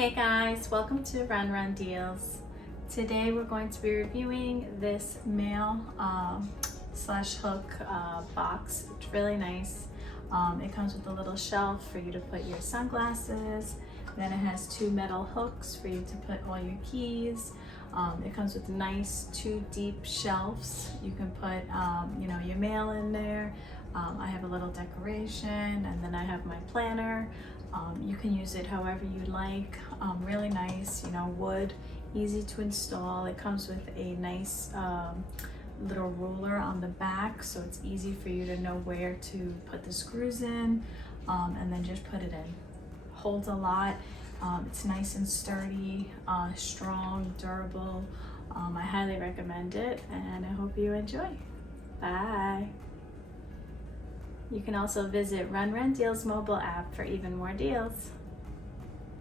Hey guys, welcome to Run Deals. Today we're going to be reviewing this male slash hook box. It's really nice. It comes with a little shelf for you to put your sunglasses. Then it has two metal hooks for you to put all your keys. It comes with nice two deep shelves. You can put your mail in there. I have a little decoration, and then I have my planner. You can use it however you like. Really nice, wood, easy to install. It comes with a nice little ruler on the back, so it's easy for you to know where to put the screws in, and then just put it in. Holds a lot. It's nice and sturdy, strong, durable. I highly recommend it, and I hope you enjoy. Bye. You can also visit Run Deals mobile app for even more deals.